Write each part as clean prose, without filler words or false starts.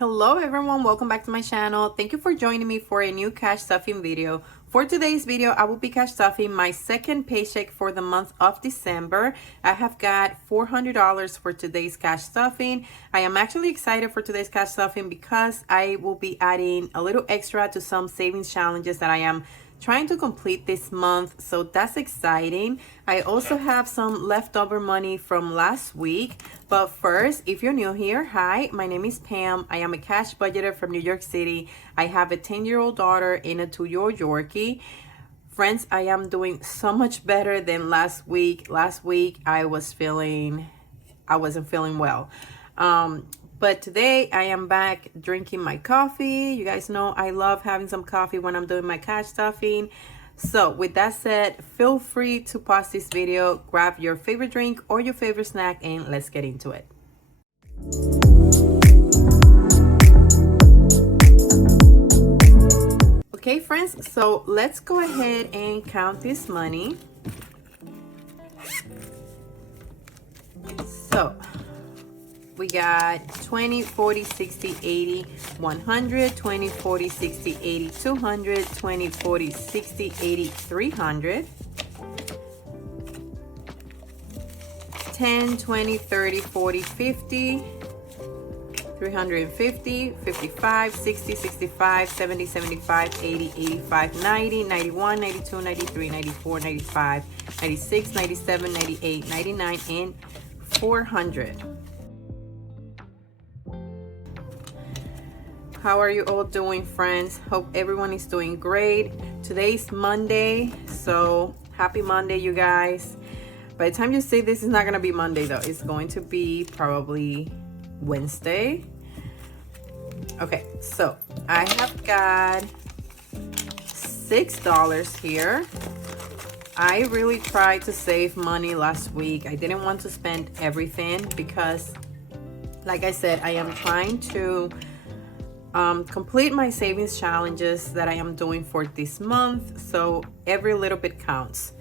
Hello everyone, welcome back to my channel. Thank you for joining me for a new cash stuffing video. For today's video, I will be cash stuffing my second paycheck for the month of December. I have got $400 for today's cash stuffing. I am actually excited for today's cash stuffing because I will be adding a little extra to some savings challenges that I am trying to complete this month, so that's exciting. I also have some leftover money from last week, but first, if you're new here, hi, my name is Pam. I am a cash budgeter from New York City. I have a 10-year-old daughter and a 2-year-old Yorkie. Friends, I am doing so much better than last week. Last week I wasn't feeling well. But today I am back drinking my coffee. You guys know I love having some coffee when I'm doing my cash stuffing. So with that said, feel free to pause this video, grab your favorite drink or your favorite snack, and let's get into it. Okay friends, so let's go ahead and count this money. So we got 20, 40, 60, 80, 100, 20, 40, 60, 80, 200, 20, 40, 60, 80, 300, 10, 20, 30, 40, 50, 350, 55, 60, 65, 70, 75, 80, 85, 90, 91, 92, 93, 94, 95, 96, 97, 98, 99, and 400. How are you all doing, friends? Hope everyone is doing great. Today's Monday, so happy Monday, you guys. By the time you see this, it's not gonna be Monday though. It's going to be probably Wednesday. Okay, so I have got $6 here. I really tried to save money last week. I didn't want to spend everything because, like I said, I am trying to complete my savings challenges that I am doing for this month, so every little bit counts.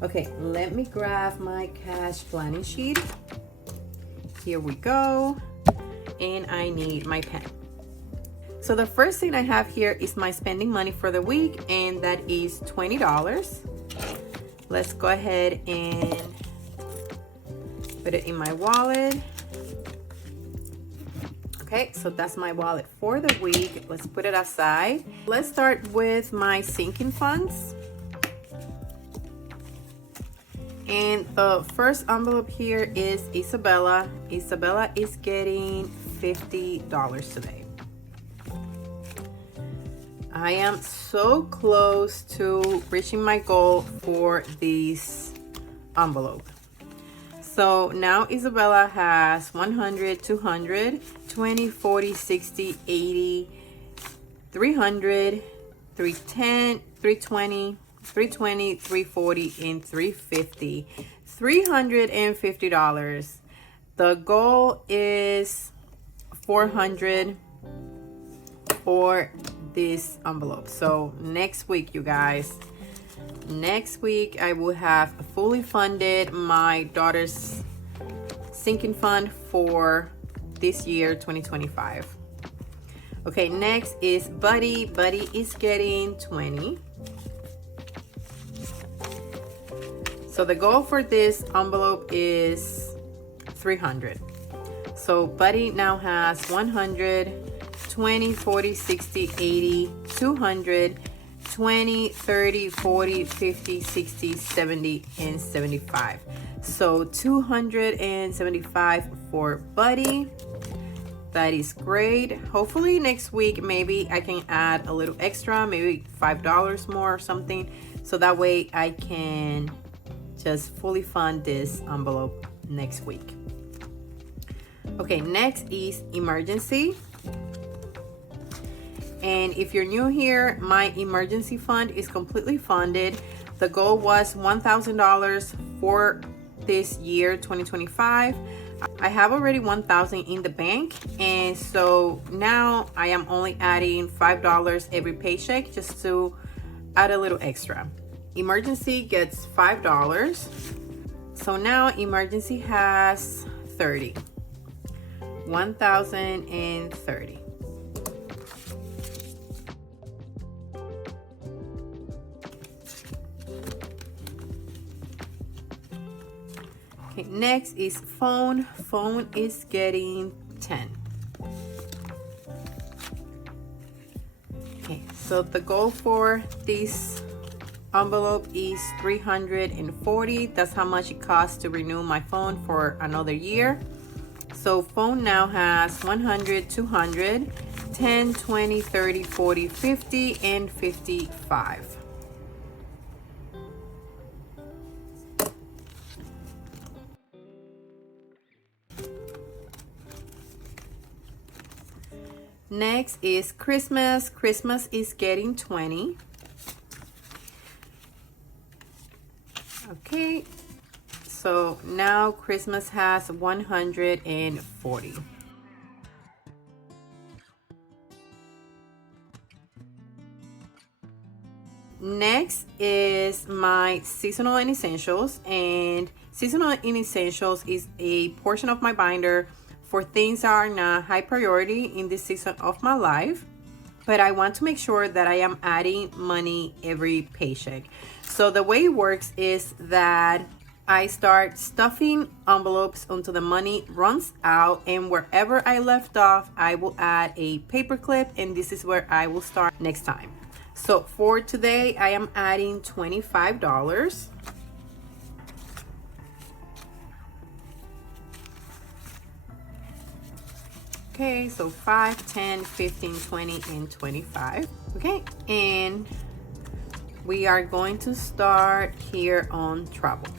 Okay, let me grab my cash planning sheet. Here we go, and I need my pen. So the first thing I have here is my spending money for the week, and that is $20. Let's go ahead and put it in my wallet. Okay, so that's my wallet for the week. Let's put it aside. Let's start with my sinking funds. And the first envelope here is Isabella. Isabella is getting $50 today. I am so close to reaching my goal for this envelope. So now Isabella has 100, 200, 20, 40, 60, 80, 300, 310, 320, 320, 340, and 350. $350. The goal is 400 for this envelope. So next week, you guys, next week I will have fully funded my daughter's sinking fund for this year 2025. Okay, next is Buddy. Buddy is getting 20. So the goal for this envelope is 300. So Buddy now has 100, 20, 40, 60, 80, 200, 20, 30, 40, 50, 60, 70, and 75. So 275 for Buddy. That is great. Hopefully next week maybe I can add a little extra, maybe $5 more or something, so that way I can just fully fund this envelope next week. Okay, next is emergency. And if you're new here, my emergency fund is completely funded. The goal was $1,000 for this year 2025. I have already $1,000 in the bank, and so now I am only adding $5 every paycheck just to add a little extra. Emergency gets $5, so now emergency has 30. 1,030. Okay, next is phone. Phone is getting 10. Okay, so the goal for this envelope is $340. That's how much it costs to renew my phone for another year. So phone now has 100, 200, 10, 20, 30, 40, 50, and 55. Next is Christmas. Christmas is getting 20. Okay, so now Christmas has 140. Next is my seasonal and essentials, and seasonal and essentials is a portion of my binder for things that are not high priority in this season of my life, but I want to make sure that I am adding money every paycheck. So the way it works is that I start stuffing envelopes until the money runs out, and wherever I left off, I will add a paper clip, and this is where I will start next time. So for today, I am adding $25. Okay, so 5, 10, 15, 20, and 25. Okay, and we are going to start here on travel.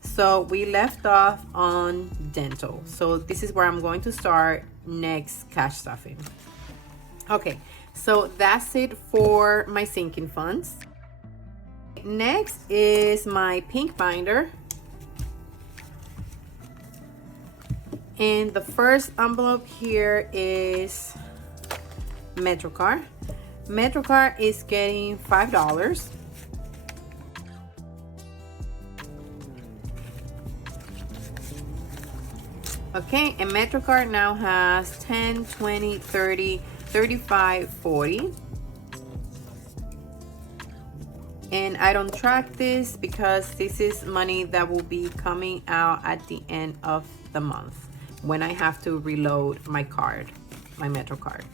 So we left off on dental. So this is where I'm going to start next, cash stuffing. Okay, so that's it for my sinking funds. Next is my pink binder. And the first envelope here is MetroCard. MetroCard is getting $5. Okay, and MetroCard now has 10, 20, 30, 35, 40. And I don't track this because this is money that will be coming out at the end of the month when I have to reload my card, my MetroCard.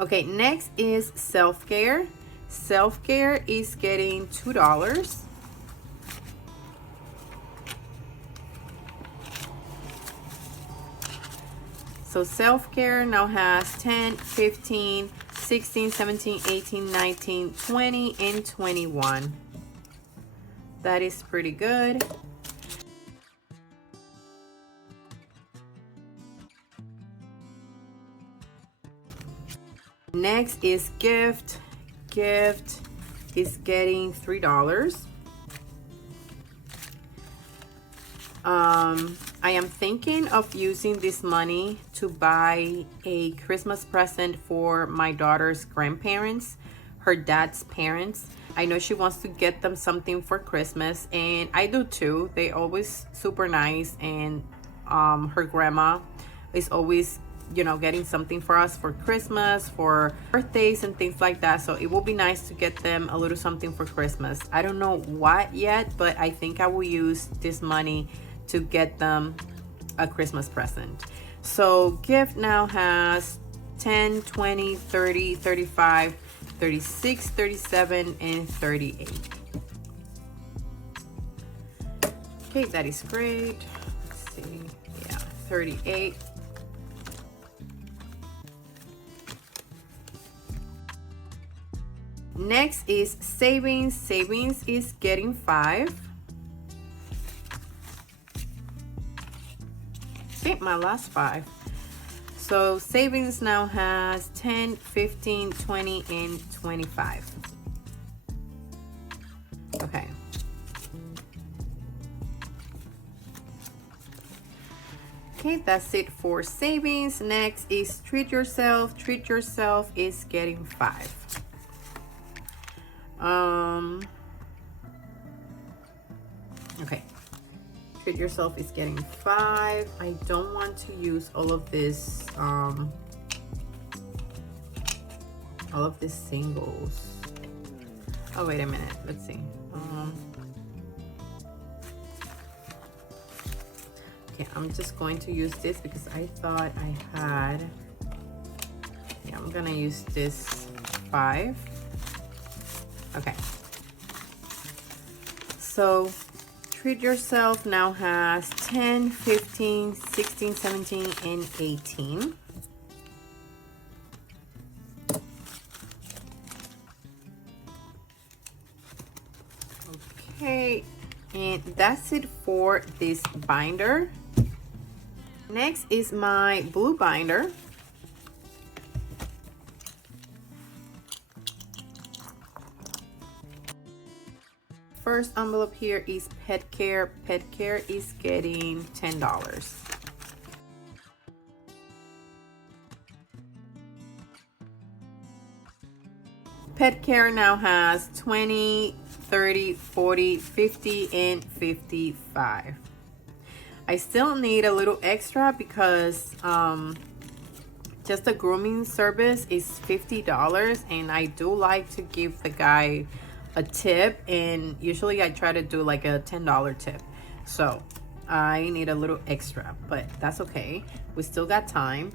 Okay, next is self-care. Self-care is getting $2. So self-care now has 10, 15, 16, 17, 18, 19, 20, and 21. That is pretty good. Next is gift. Gift is getting $3. I am thinking of using this money to buy a Christmas present for my daughter's grandparents, her dad's parents. I know she wants to get them something for Christmas, and I do too. They always super nice, and her grandma is always, you know, getting something for us for Christmas, for birthdays and things like that. So it will be nice to get them a little something for Christmas. I don't know what yet, but I think I will use this money to get them a Christmas present. So gift now has 10, 20, 30, 35, 36, 37, and 38. Okay, that is great. Let's see. Yeah, 38. Next is savings. Savings is getting 5. Okay, my last 5. So savings now has 10, 15, 20, and 25. Okay. Okay, that's it for savings. Next is treat yourself. Treat yourself is getting 5. Okay. Treat yourself is getting 5. I don't want to use all of this singles. Oh, wait a minute. Let's see. Okay, I'm just going to use this because I thought I had. Yeah, I'm gonna use this 5. Okay. So treat yourself now has 10, 15, 16, 17, and 18. Okay, and that's it for this binder. Next is my blue binder. First envelope here is pet care. Pet care is getting $10. Pet care now has 20, 30, 40, 50, and 55. I still need a little extra because just the grooming service is $50, and I do like to give the guy a tip, and usually I try to do like a $10 tip. So I need a little extra, but that's okay. We still got time.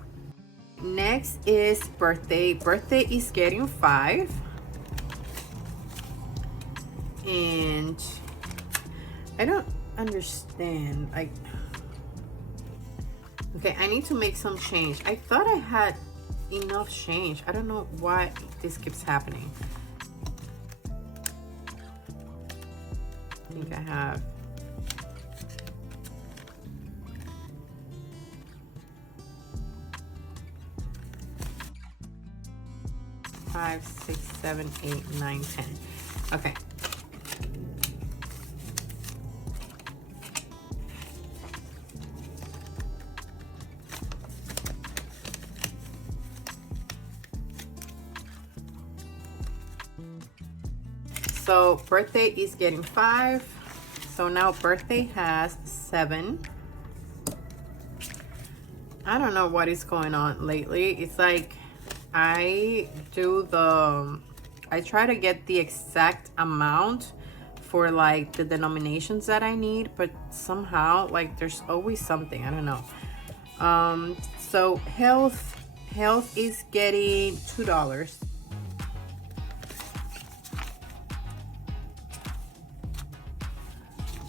Next is birthday. Birthday is getting 5. And I don't understand. Okay, I need to make some change. I thought I had enough change. I don't know why this keeps happening. I think I have. Five, 6, 7, 8, 9, 10. Okay. So birthday is getting 5. So now birthday has 7. I don't know what is going on lately. It's like I try to get the exact amount for like the denominations that I need, but somehow like there's always something. I don't know. So health is getting $2.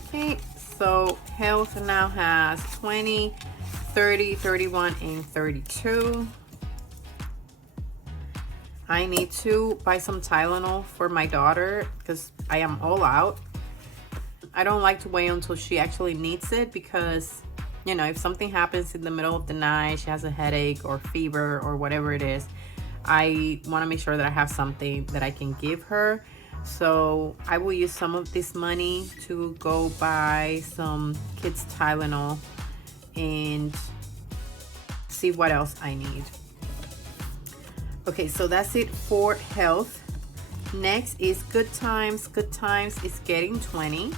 Okay, so health now has 20, 30, 31, and 32. I need to buy some Tylenol for my daughter because I am all out. I don't like to wait until she actually needs it because, you know, if something happens in the middle of the night, she has a headache or fever or whatever it is, I want to make sure that I have something that I can give her. So I will use some of this money to go buy some kids Tylenol and see what else I need. Okay, so that's it for health. Next is good times. Good times is getting 20.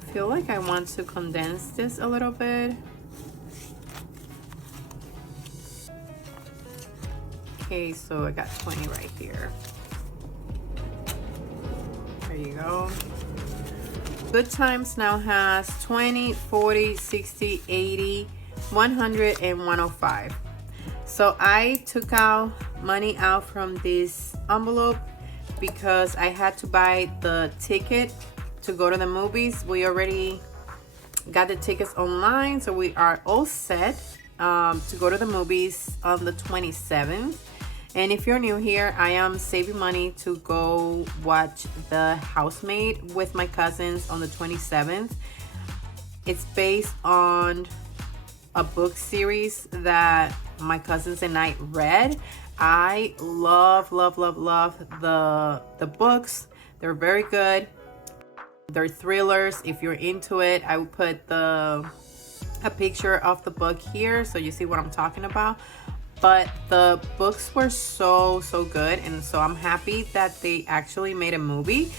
I feel like I want to condense this a little bit. Okay, so I got 20 right here. There you go. Good times now has 20, 40, 60, 80, 100, and 105. So I took out money out from this envelope because I had to buy the ticket to go to the movies. We already got the tickets online, so we are all set to go to the movies on the 27th. And if you're new here, I am saving money to go watch The Housemaid with my cousins on the 27th. It's based on a book series that my cousins and I read. I love the books. They're very good. They're thrillers. If you're into it, I will put a picture of the book here so you see what I'm talking about. But the books were so good, and so I'm happy that they actually made a movie.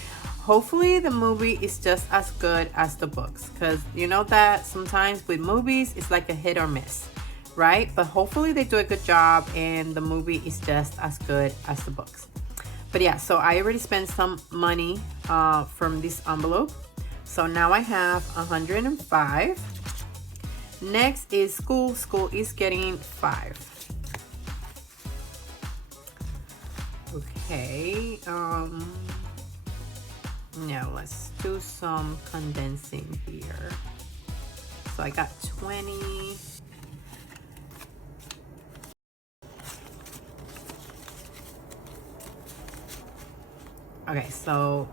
Hopefully the movie is just as good as the books, because you know that sometimes with movies it's like a hit or miss, right? But hopefully they do a good job and the movie is just as good as the books. But yeah, so I already spent some money from this envelope. So now I have 105. Next is school. School is getting 5. Okay, now let's do some condensing here. So I got 20. Okay, so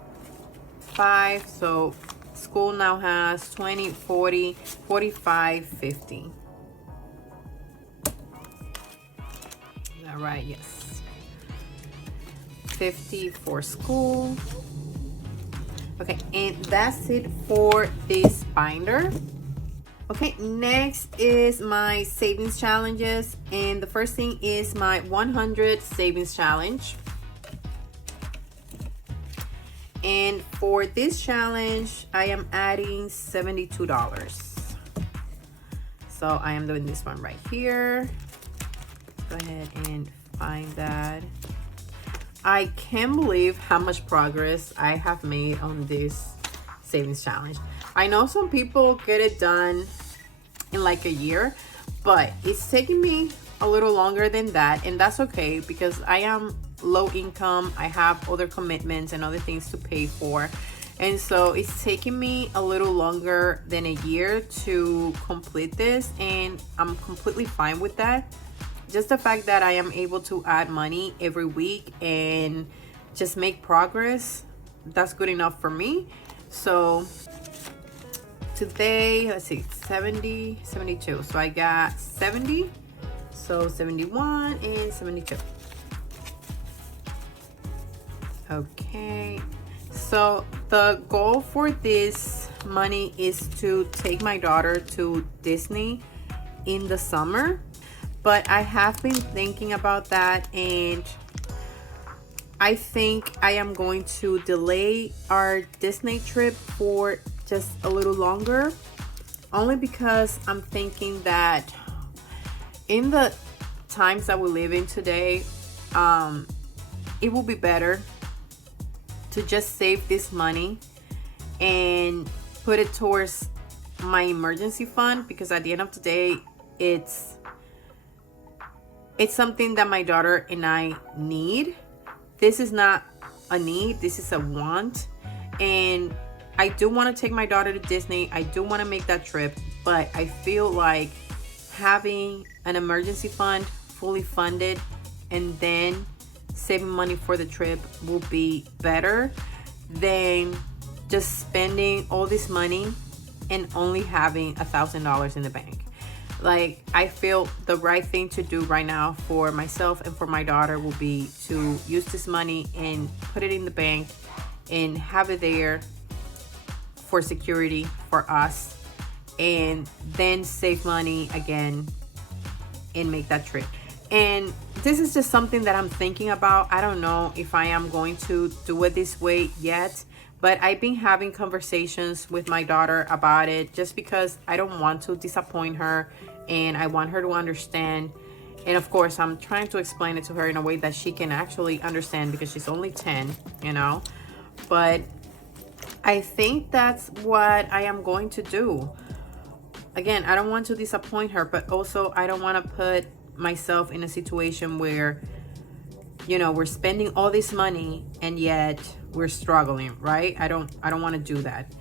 5. So school now has 20, 40, 45, 50. Is that right? Yes. 50 for school. Okay, and that's it for this binder. Okay, next is my savings challenges, and the first thing is my 100 savings challenge. And for this challenge, I am adding $72. So I am doing this one right here. Go ahead and find that. I can't believe how much progress I have made on this savings challenge. I know some people get it done in like a year, but it's taking me a little longer than that, and that's okay because I am low income. I have other commitments and other things to pay for, and so it's taking me a little longer than a year to complete this, and I'm completely fine with that. Just the fact that I am able to add money every week and just make progress, that's good enough for me. So today, let's see, 70, 72. So I got 70, so 71 and 72. Okay, so the goal for this money is to take my daughter to Disney in the summer. But I have been thinking about that, and I think I am going to delay our Disney trip for just a little longer, only because I'm thinking that in the times that we live in today, it will be better to just save this money and put it towards my emergency fund, because at the end of the day, it's something that my daughter and I need. This is not a need, this is a want. And I do want to take my daughter to Disney. I do want to make that trip, but I feel like having an emergency fund fully funded and then saving money for the trip will be better than just spending all this money and only having $1,000 in the bank. Like, I feel the right thing to do right now for myself and for my daughter will be to use this money and put it in the bank and have it there for security for us, and then save money again and make that trip. And this is just something that I'm thinking about. I don't know if I am going to do it this way yet, but I've been having conversations with my daughter about it just because I don't want to disappoint her and I want her to understand. And of course, I'm trying to explain it to her in a way that she can actually understand because she's only 10, you know. But I think that's what I am going to do. Again, I don't want to disappoint her, but also I don't want to put myself in a situation where, you know, we're spending all this money and yet we're struggling, right? I don't want to do that.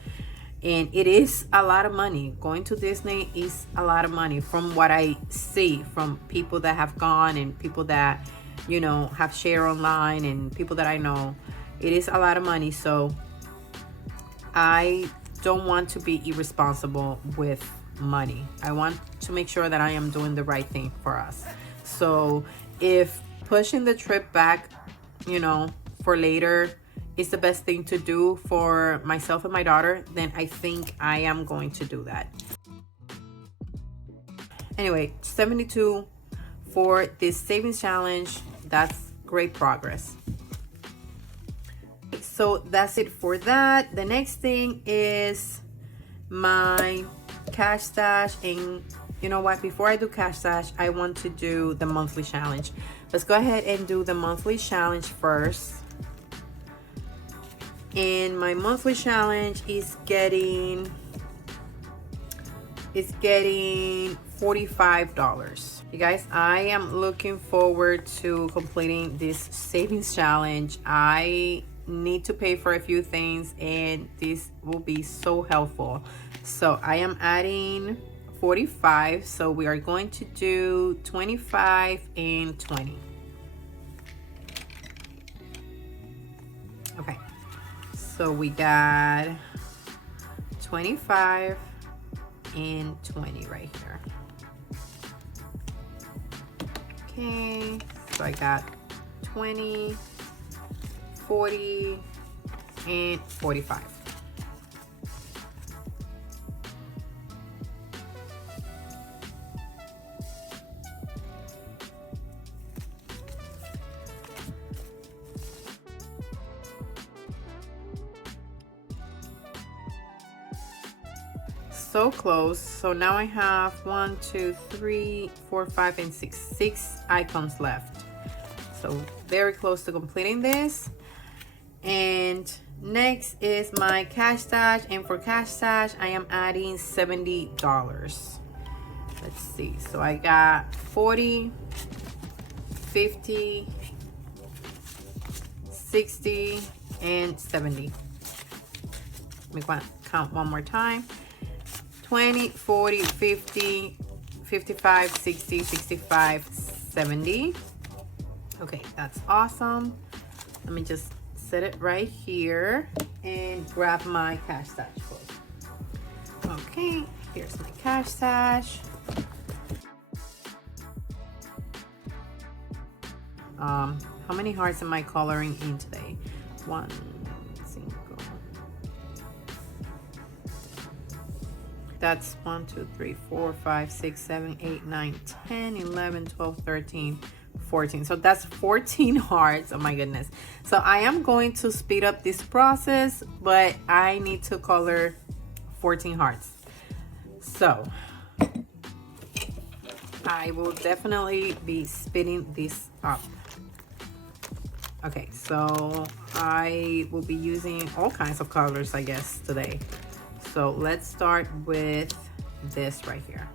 And it is a lot of money. Going to Disney is a lot of money from what I see from people that have gone and people that, you know, have shared online and people that I know. It is a lot of money. So I don't want to be irresponsible with money. I want to make sure that I am doing the right thing for us. So if pushing the trip back, you know, for later is the best thing to do for myself and my daughter, then I think I am going to do that. Anyway, 72 for this savings challenge. That's great progress. So that's it for that. The next thing is my cash stash. And you know what, before I do cash stash, I want to do the monthly challenge. Let's go ahead and do the monthly challenge first. And my monthly challenge is getting $45. You guys, I am looking forward to completing this savings challenge. I need to pay for a few things and this will be so helpful. So I am adding 45, so we are going to do 25 and 20. Okay, so we got 25 and 20 right here. Okay, so I got 20, 40, and 45. So close. So now I have 1, 2, 3, 4, 5, and 6 icons left. So very close to completing this. And next is my cash stash, and for cash stash I am adding $70. Let's see, so I got 40, 50, 60, and 70. Let me count one more time. 20, 40, 50, 55, 60, 65, 70. Okay, that's awesome. Let me just set it right here and grab my cash stash book. Okay, here's my cash stash. How many hearts am I coloring in today? 1 single. That's 1, 2, 3, 4, 5, 6, 7, 8, 9, 10, 11, 12, 13, 14. So that's 14 hearts. Oh my goodness. So I am going to speed up this process, but I need to color 14 hearts. So I will definitely be speeding this up. Okay, so I will be using all kinds of colors, I guess, today. So let's start with this right here.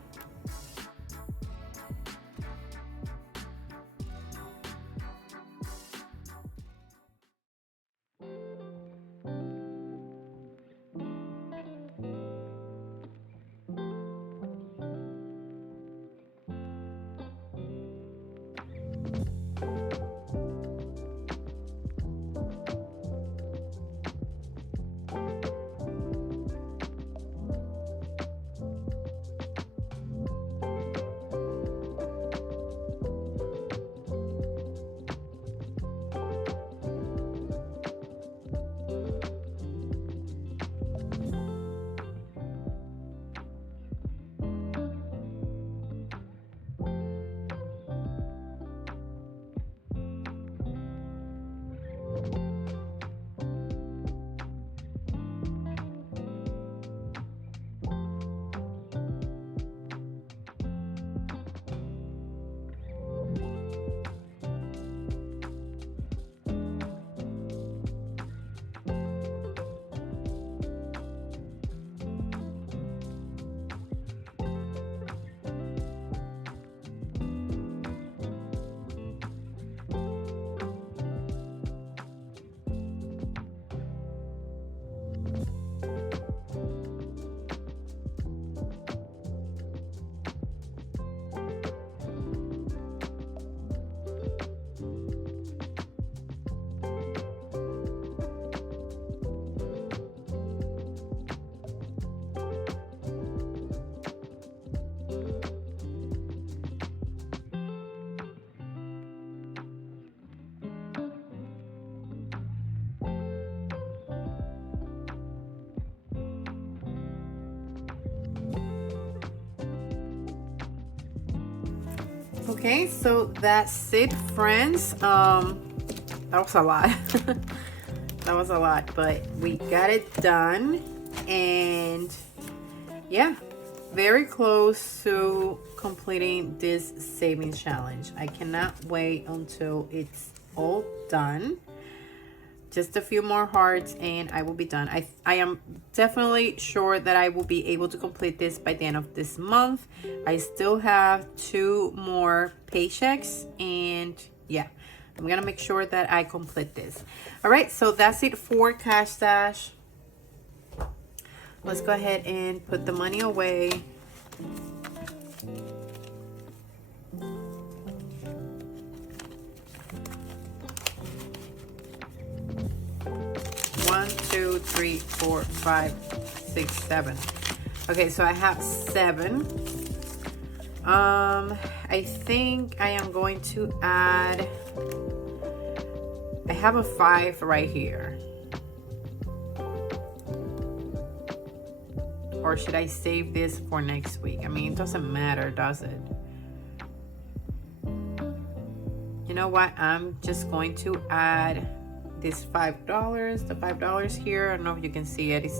Okay, so that's it, friends. That was a lot. That was a lot, but we got it done. And yeah, very close to completing this savings challenge. I cannot wait until it's all done. Just a few more hearts and I will be done. I am definitely sure that I will be able to complete this by the end of this month. I still have 2 more paychecks, and yeah, I'm gonna make sure that I complete this. All right, so that's it for Cash Stash. Let's go ahead and put the money away. One, 2, 3, 4, 5, 6, 7. Okay, so I have 7. I think I am going to add, I have a 5 right here. Or should I save this for next week? I mean, it doesn't matter, does it? You know what? I'm just going to add this $5, the $5 here. I don't know if you can see it. It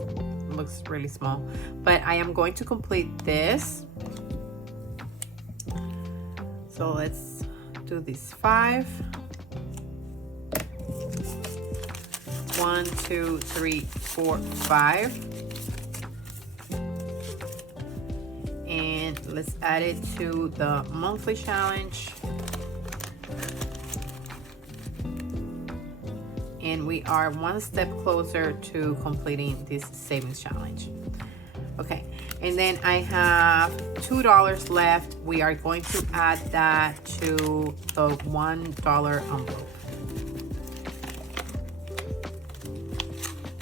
looks really small, but I am going to complete this. So let's do this 5. 1, 2, 3, 4, 5. And let's add it to the monthly challenge. And we are 1 step closer to completing this savings challenge. Okay, and then I have $2 left. We are going to add that to the $1 envelope.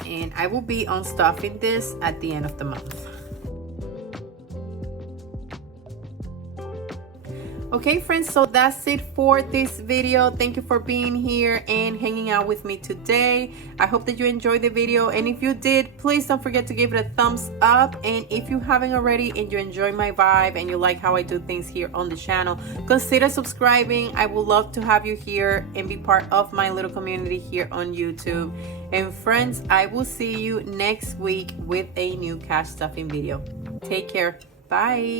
And I will be unstuffing this at the end of the month. Okay, friends, so that's it for this video. Thank you for being here and hanging out with me today. I hope that you enjoyed the video, and if you did, please don't forget to give it a thumbs up. And if you haven't already and you enjoy my vibe and you like how I do things here on the channel, consider subscribing. I would love to have you here and be part of my little community here on YouTube. And friends, I will see you next week with a new cash stuffing video. Take care. Bye.